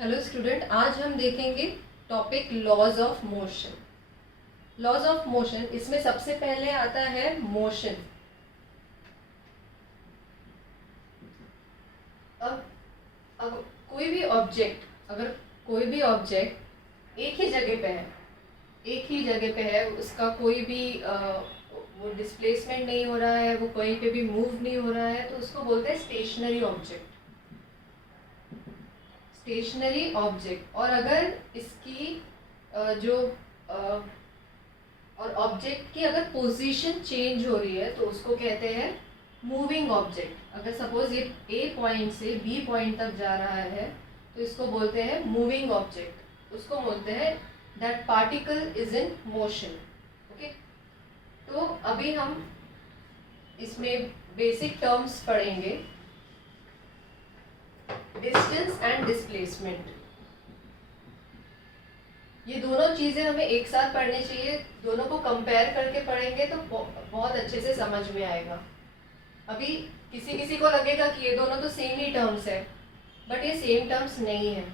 Hello student, आज हम देखेंगे topic laws of motion. Laws of motion, इसमें सबसे पहले आता है मोशन। अब अब अगर कोई भी ऑब्जेक्ट एक ही जगह पे है, उसका कोई भी वो डिस्प्लेसमेंट नहीं हो रहा है, वो कहीं पे भी मूव नहीं हो रहा है, तो उसको बोलते हैं स्टेशनरी ऑब्जेक्ट। और अगर इसकी जो और ऑब्जेक्ट की अगर पोजीशन चेंज हो रही है तो उसको कहते हैं मूविंग ऑब्जेक्ट। अगर सपोज ये ए पॉइंट से बी पॉइंट तक जा रहा है तो इसको बोलते हैं मूविंग ऑब्जेक्ट। उसको बोलते हैं that particle is in motion. Okay, तो अभी हम इसमें बेसिक टर्म्स पढ़ेंगे, डिस्टेंस एंड डिस्प्लेसमेंट। ये दोनों चीज़ें हमें एक साथ पढ़नी चाहिए, दोनों को कंपेयर करके पढ़ेंगे तो बहुत अच्छे से समझ में आएगा। अभी किसी किसी को लगेगा कि ये दोनों तो सेम ही टर्म्स है, बट ये सेम टर्म्स नहीं है।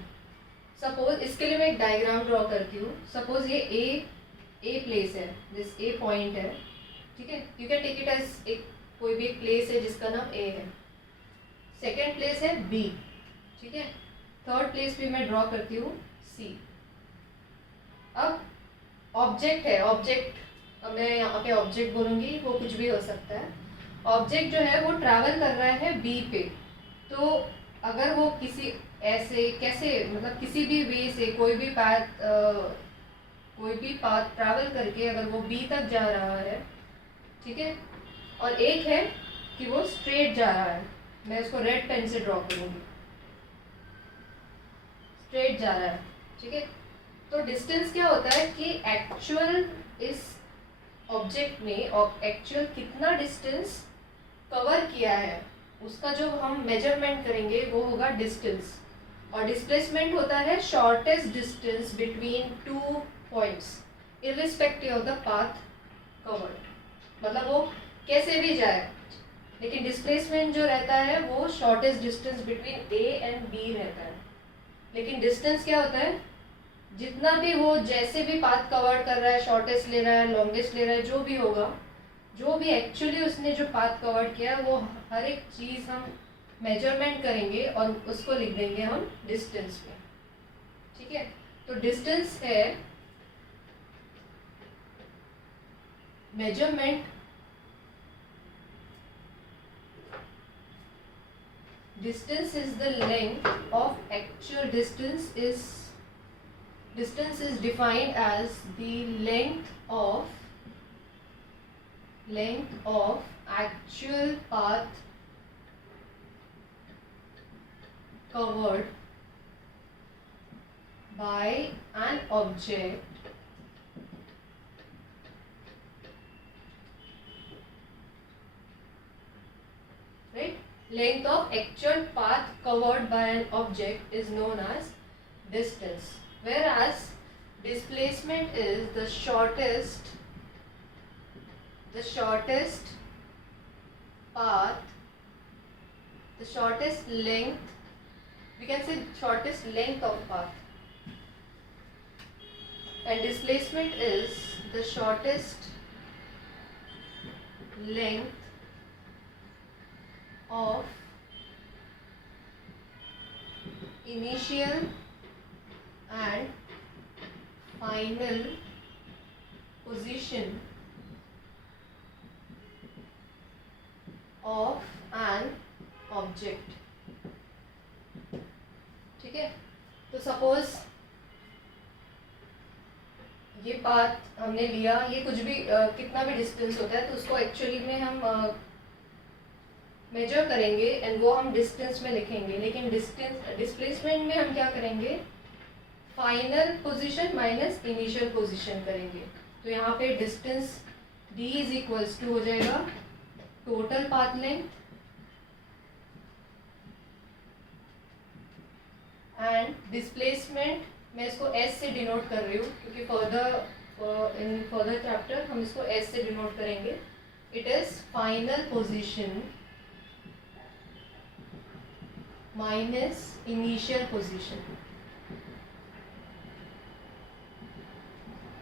सपोज इसके लिए मैं एक डायग्राम ड्रॉ करती हूँ। सपोज ये ए प्लेस है, जिस ए पॉइंट है, ठीक है। You can take it as एक कोई भी प्लेस है जिसका नाम ए है। सेकेंड प्लेस है बी, ठीक है। थर्ड प्लेस भी मैं ड्रॉ करती हूँ सी। अब ऑब्जेक्ट है, अब मैं यहाँ पे ऑब्जेक्ट बोलूँगी, वो कुछ भी हो सकता है। ऑब्जेक्ट जो है वो ट्रैवल कर रहा है बी पे, तो अगर वो किसी किसी भी वे से कोई भी पाथ ट्रैवल करके अगर वो बी तक जा रहा है, ठीक है। और एक है कि वो स्ट्रेट जा रहा है, मैं इसको रेड पेन से ड्रॉ करूँगी, स्ट्रेट जा रहा है, ठीक है। तो डिस्टेंस क्या होता है कि एक्चुअल इस ऑब्जेक्ट ने एक्चुअल कितना डिस्टेंस कवर किया है, उसका जो हम मेजरमेंट करेंगे वो होगा डिस्टेंस। और डिस्प्लेसमेंट होता है shortest distance between two points irrespective of the path covered. मतलब वो कैसे भी जाए, लेकिन डिस्प्लेसमेंट जो रहता है वो shortest distance between A and B रहता है। लेकिन डिस्टेंस क्या होता है, जितना भी वो जैसे भी पाथ कवर कर रहा है, शॉर्टेस्ट ले रहा है, लॉन्गेस्ट ले रहा है, जो भी होगा, जो भी एक्चुअली उसने जो पाथ कवर किया, वो हर एक चीज़ हम मेजरमेंट करेंगे और उसको लिख देंगे हम डिस्टेंस में, ठीक है। तो डिस्टेंस है measurement, distance is the length of actual distance is defined as the length of actual path covered by an object right. Length of actual path covered by an object is known as distance, whereas displacement is the shortest path, the shortest length, we can say shortest length of path, and displacement is the shortest length of initial and final position of an object, ठीक है। तो suppose ये path हमने लिया, ये कुछ भी कितना भी डिस्टेंस होता है तो उसको एक्चुअली में हम मेजर करेंगे एंड वो हम डिस्टेंस में लिखेंगे। लेकिन डिस्प्लेसमेंट में हम क्या करेंगे, final position minus initial position करेंगे। तो यहाँ पे distance d is equals to हो जाएगा total path length and displacement, मैं इसको s से डिनोट कर रही हूँ क्योंकि इन फर्दर चैप्टर हम इसको s से डिनोट करेंगे। It is final position minus initial position.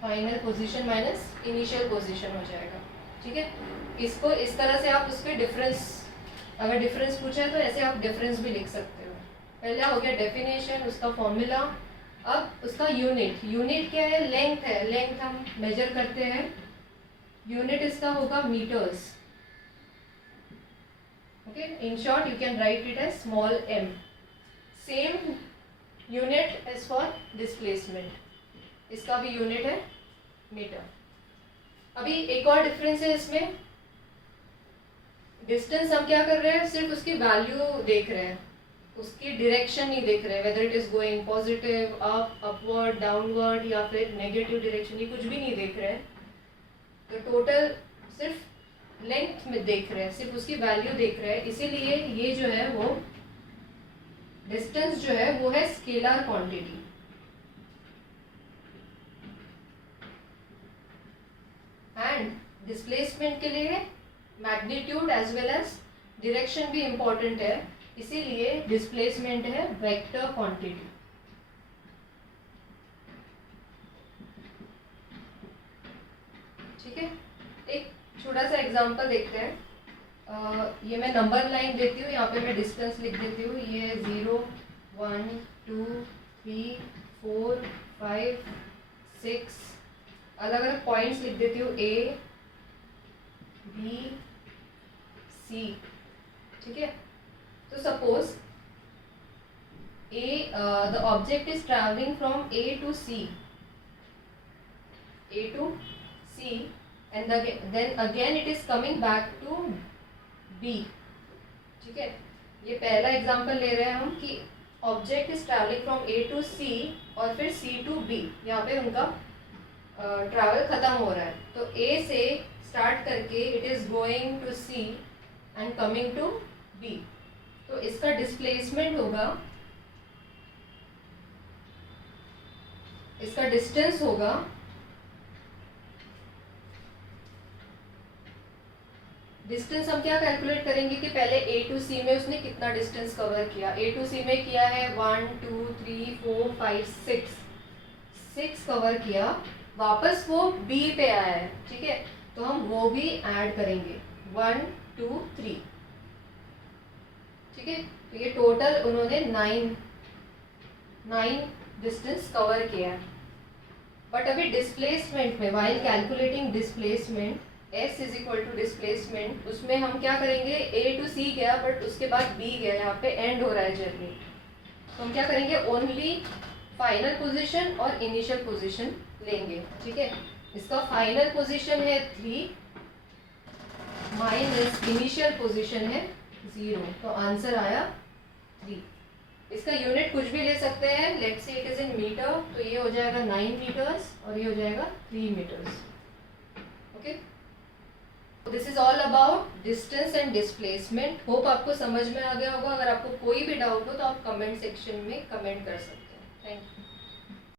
Final position minus initial position हो जाएगा। ठीक है, इसको इस तरह से आप उसके डिफरेंस, अगर डिफरेंस पूछा है तो ऐसे आप डिफरेंस भी लिख सकते हो। पहले हो गया डेफिनेशन, उसका फॉर्मूला। अब उसका यूनिट, यूनिट क्या है? लेंथ है, लेंथ हम मेजर करते हैं। यूनिट इसका होगा metres. Okay, in short you can write it as small m। Same unit as for displacement, इसका भी यूनिट है मीटर। अभी एक और डिफरेंस है इसमें, डिस्टेंस हम क्या कर रहे हैं, सिर्फ उसकी वैल्यू देख रहे हैं, उसकी डायरेक्शन नहीं देख रहे हैं, whether it is going positive, up, upward, downward या फिर नेगेटिव डायरेक्शन, ये कुछ भी नहीं देख रहे हैं। तो टोटल सिर्फ लेंथ में देख रहे हैं, सिर्फ उसकी वैल्यू देख रहे हैं, इसीलिए ये जो है वो डिस्टेंस जो है वो है स्केलर क्वांटिटी। एंड डिस्प्लेसमेंट के लिए magnitude as well as direction भी इंपॉर्टेंट है, इसीलिए डिस्प्लेसमेंट है वेक्टर क्वांटिटी। ठीक है, एक छोटा सा एग्जांपल देखते हैं। ये मैं नंबर लाइन देती हूँ, यहाँ पे मैं डिस्टेंस लिख देती हूँ। ये 0 1 2 3 4 5 6 अलग अलग पॉइंट्स लिख देती हूँ, A B C। ठीक है, तो suppose the object is travelling from A to C, and then again it is coming back to B। ठीक है, ये पहला एग्जांपल ले रहे हैं हम कि object is travelling from A to C और फिर C to B, यहाँ पे उनका ट्रैवल खत्म हो रहा है। तो A से स्टार्ट करके it is going to C and coming to B। तो इसका डिस्प्लेसमेंट होगा, इसका डिस्टेंस होगा डिस्टेंस हम क्या कैलकुलेट करेंगे कि पहले A to C में उसने कितना डिस्टेंस कवर किया। A to C में किया है 1 2 3 4 5 6 कवर किया, वापस वो B पे आया है। ठीक है, तो हम वो भी ऐड करेंगे 1 2 3। ठीक है, तो ये टोटल उन्होंने 9 डिस्टेंस कवर किया है। बट अभी डिस्प्लेसमेंट में, while calculating displacement, S is equal to displacement, उसमें हम क्या करेंगे, A to C गया बट उसके बाद B गया, यहाँ पे एंड हो रहा है जर्नी। तो हम क्या करेंगे, ओनली फाइनल पोजीशन और इनिशियल पोजीशन लेंगे। ठीक है, इसका फाइनल पोजीशन है 3 माइनस इनिशियल पोजीशन है 0, तो आंसर आया 3। इसका यूनिट कुछ भी ले सकते हैं, let's say it is in metre, तो ये हो जाएगा 9 मीटर्स और ये हो जाएगा 3 metres. Okay, this is all about distance and displacement. Hope आपको समझ में आ गया होगा। अगर आपको कोई भी डाउट हो तो आप कमेंट सेक्शन में कमेंट कर सकते हैं। Thank you.